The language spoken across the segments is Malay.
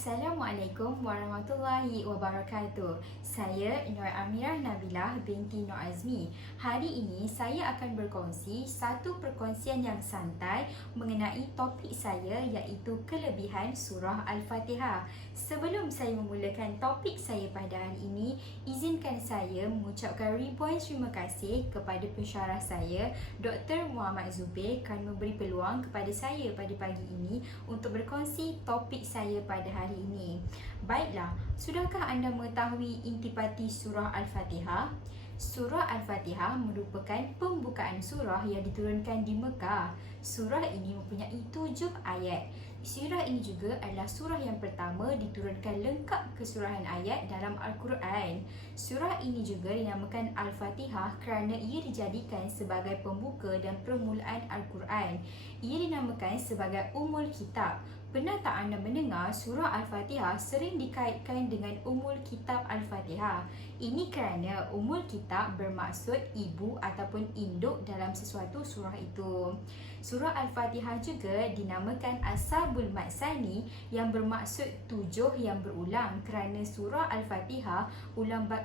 Assalamualaikum warahmatullahi wabarakatuh. Saya Nur Amirah Nabilah binti Nur Azmi. Hari ini saya akan berkongsi satu perkongsian yang santai mengenai topik saya iaitu kelebihan surah Al-Fatihah. Sebelum saya memulakan topik saya pada hari ini, izinkan saya mengucapkan ribuan terima kasih kepada pensyarah saya, Dr. Muhammad Zubir, kerana memberi peluang kepada saya pada pagi ini untuk berkongsi topik saya pada hari ini. Baiklah, sudahkah anda mengetahui intipati surah Al-Fatihah? Surah Al-Fatihah merupakan pembukaan surah yang diturunkan di Mekah. Surah ini mempunyai 7 ayat. Surah ini juga adalah surah yang pertama diturunkan lengkap kesurahan ayat dalam Al-Quran. Surah ini juga dinamakan Al-Fatihah kerana ia dijadikan sebagai pembuka dan permulaan Al-Quran. Ia dinamakan sebagai Ummul Kitab. Pernah tak anda mendengar surah Al-Fatihah sering dikaitkan dengan Ummul Kitab Al-Fatihah? Ini kerana Ummul Kitab bermaksud ibu ataupun induk dalam sesuatu surah itu. Surah Al-Fatihah juga dinamakan As-Sabul Matsani yang bermaksud 7 yang berulang kerana surah Al-Fatihah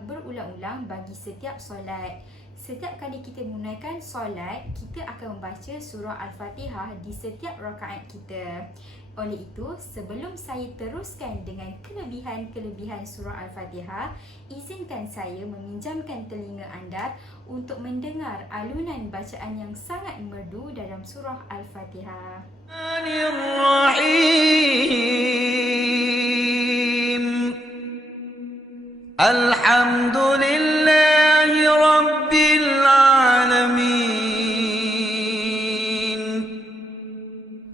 berulang-ulang bagi setiap solat. Setiap kali kita menunaikan solat, kita akan membaca surah Al-Fatihah di setiap rakaat kita. Oleh itu, sebelum saya teruskan dengan kelebihan-kelebihan surah Al-Fatihah, izinkan saya meminjamkan telinga anda untuk mendengar alunan bacaan yang sangat merdu dalam surah Al-Fatihah. Alhamdulillahi Rabbil Alamin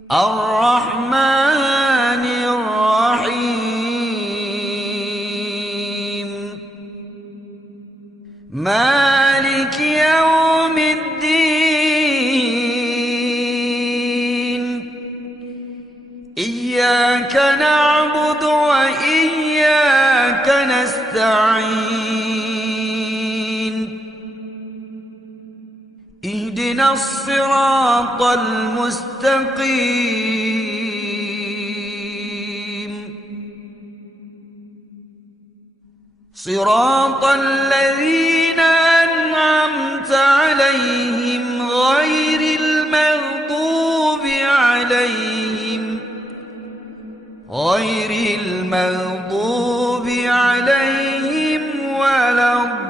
Ar-Rahmanir Rahim Malik Yawmiddin Iyyaka na'budu wa iyyaka nasta'in Ihdinas siratal mustaqim Siratal ladzina an'amta 'alaihim ghairil maghdubi 'alaihim waladdallin.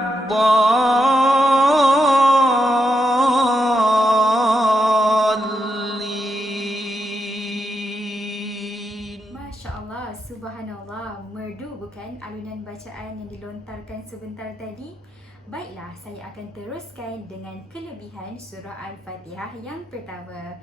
Masya Allah, subhanallah, merdu bukan alunan bacaan yang dilontarkan sebentar tadi? Baiklah, saya akan teruskan dengan kelebihan surah Al-Fatihah yang pertama.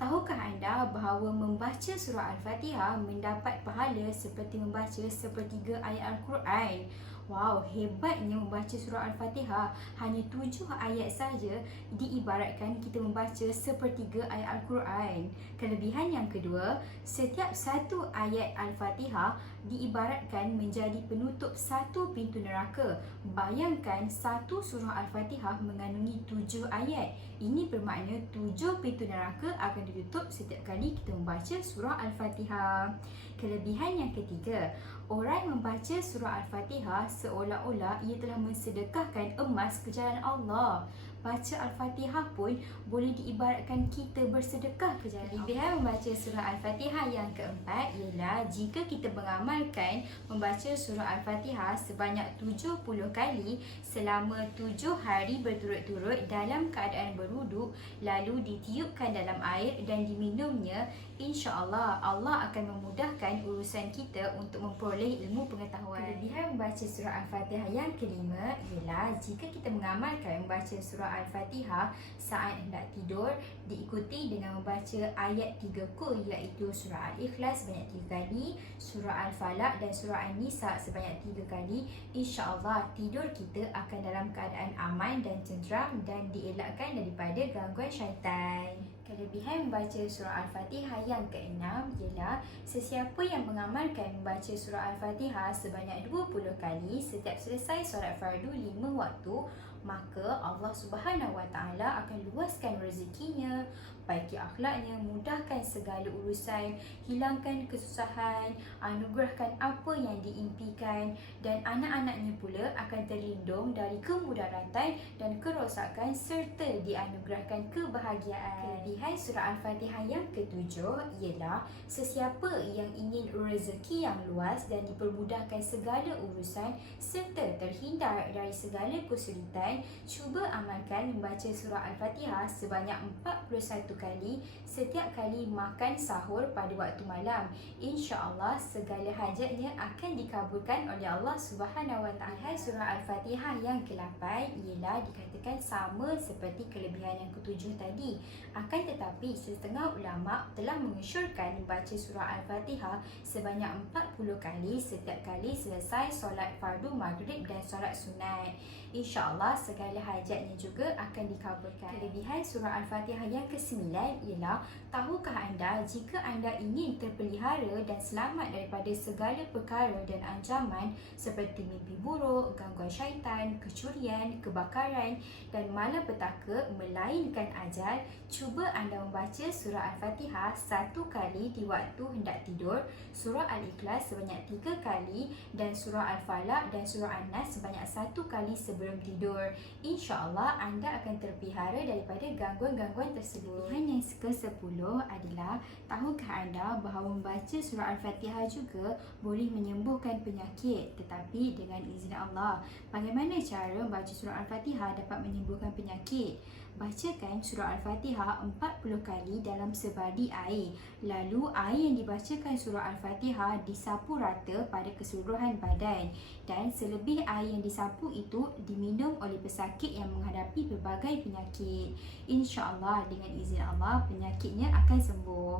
Tahukah anda bahawa membaca surah Al-Fatihah mendapat pahala seperti membaca sepertiga ayat Al-Quran? Wow, hebatnya membaca surah Al-Fatihah. Hanya 7 ayat saja diibaratkan kita membaca sepertiga ayat Al-Quran. Kelebihan yang kedua, setiap satu ayat Al-Fatihah diibaratkan menjadi penutup satu pintu neraka. Bayangkan satu surah Al-Fatihah mengandungi 7 ayat. Ini bermakna 7 pintu neraka akan ditutup setiap kali kita membaca surah Al-Fatihah. Kelebihan yang ketiga, orang membaca surah Al-Fatihah seolah-olah ia telah mensedekahkan emas ke jalan Allah. Baca Al-Fatihah pun boleh diibaratkan kita bersedekah ke jalan Allah. Kelebihan membaca surah Al-Fatihah yang keempat ialah jika kita mengamalkan membaca surah Al-Fatihah sebanyak 70 kali selama 7 hari berturut-turut dalam keadaan berwuduk, lalu ditiupkan dalam air dan diminumnya, insya-Allah Allah akan memudahkan urusan kita untuk memperoleh ilmu pengetahuan. Kelebihan membaca surah Al-Fatihah yang kelima ialah jika kita mengamalkan membaca surah Al-Fatihah saat hendak tidur diikuti dengan membaca ayat 3 kul iaitu surah Al-Ikhlas sebanyak 3 kali, surah Al-Falaq dan surah An-Nisa sebanyak 3 kali, insya-Allah tidur kita akan dalam keadaan aman dan tenteram dan dielakkan daripada gangguan syaitan. Kelebihan membaca surah Al-Fatihah yang keenam ialah sesiapa yang mengamalkan membaca surah Al-Fatihah sebanyak 20 kali setiap selesai solat fardu 5 waktu, maka Allah Subhanahu Wa Taala akan luaskan rezekinya, baiki akhlaknya, mudahkan segala urusan, hilangkan kesusahan, anugerahkan apa yang diimpikan, dan anak-anaknya pula akan terlindung dari kemudaratan dan kerosakan serta dianugerahkan kebahagiaan. Kelebihan surah Al-Fatihah yang ketujuh ialah sesiapa yang ingin rezeki yang luas dan dipermudahkan segala urusan serta terhindar dari segala kesulitan, cuba amalkan membaca surah Al-Fatihah sebanyak 41 kali setiap kali makan sahur pada waktu malam. InsyaAllah segala hajatnya akan dikabulkan oleh Allah Subhanahu Wa Taala. Surah Al-Fatihah yang ke-8 ialah dikatakan sama seperti kelebihan yang ketujuh tadi. Akan tetapi setengah ulama telah mengesyorkan membaca surah Al-Fatihah sebanyak 40 kali setiap kali selesai solat fardu maghrib dan solat sunat. InsyaAllah segala hajatnya juga akan dikabulkan. Kelebihan surah Al-Fatihah yang ke-9 ialah, tahukah anda jika anda ingin terpelihara dan selamat daripada segala perkara dan ancaman seperti mimpi buruk, gangguan syaitan, kecurian, kebakaran dan malapetaka melainkan ajal, cuba anda membaca surah Al-Fatihah 1 kali di waktu hendak tidur, surah Al-Ikhlas sebanyak 3 kali dan surah Al-Falaq dan surah An-Nas sebanyak 1 kali sebelum tidur. InsyaAllah anda akan terpelihara daripada gangguan-gangguan tersebut. Kelebihan yang ke-10 adalah, tahukah anda bahawa membaca surah Al-Fatihah juga boleh menyembuhkan penyakit, tetapi dengan izin Allah. Bagaimana cara membaca surah Al-Fatihah dapat menyembuhkan penyakit? Bacakan surah Al-Fatihah 40 kali dalam sebadi air. Lalu air yang dibacakan surah Al-Fatihah disapu rata pada keseluruhan badan, dan selebih air yang disapu itu diminum oleh pesakit yang menghadapi pelbagai penyakit. InsyaAllah dengan izin Allah penyakitnya akan sembuh.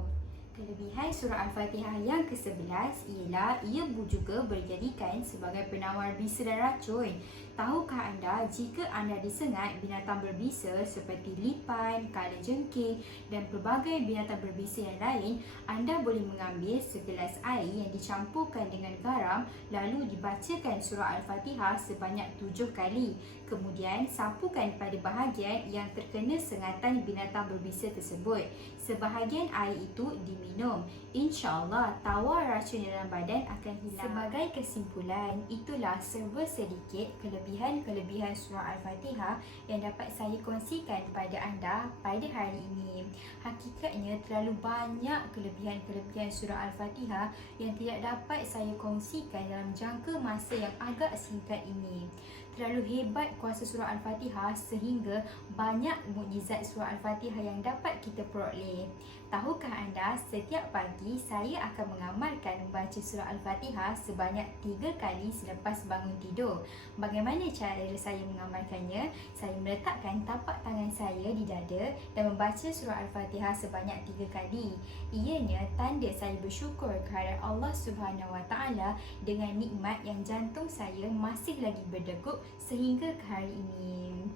Kelebihan surah Al-Fatihah yang ke-11 ialah ia juga berjadikan sebagai penawar bisa dan racun. Tahukah anda jika anda disengat binatang berbisa seperti lipan, kalajengking dan pelbagai binatang berbisa yang lain, anda boleh mengambil segelas air yang dicampurkan dengan garam lalu dibacakan surah Al-Fatihah sebanyak 7 kali. Kemudian sapukan pada bahagian yang terkena sengatan binatang berbisa tersebut. Sebahagian air itu diminum. InsyaAllah tawar racun dalam badan akan hilang. Sebagai kesimpulan, itulah serba sedikit kelebihan surah Al-Fatihah yang dapat saya kongsikan kepada anda pada hari ini. Hakikatnya terlalu banyak kelebihan surah Al-Fatihah yang tidak dapat saya kongsikan dalam jangka masa yang agak singkat ini. Terlalu hebat kuasa surah Al-Fatihah sehingga banyak mukjizat surah Al-Fatihah yang dapat kita peroleh. Tahukah anda, setiap pagi saya akan mengamalkan membaca surah Al-Fatihah sebanyak 3 kali selepas bangun tidur. Bagaimana cara saya mengamalkannya? Saya meletakkan tapak tangan saya di dada dan membaca surah Al-Fatihah sebanyak 3 kali. Ianya tanda saya bersyukur kehadrat Allah Subhanahu Wa Taala dengan nikmat yang jantung saya masih lagi berdegup sehingga ke hari ini.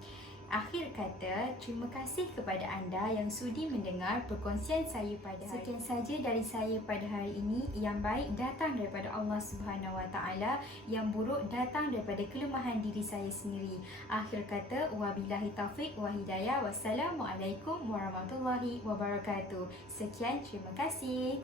Akhir kata, terima kasih kepada anda yang sudi mendengar perkongsian saya pada hari ini. Sekian saja dari saya pada hari ini. Yang baik datang daripada Allah Subhanahu Wa Taala, yang buruk datang daripada kelemahan diri saya sendiri. Akhir kata, wabillahi taufiq wa hidayah. Wassalamualaikum warahmatullahi wabarakatuh. Sekian, terima kasih.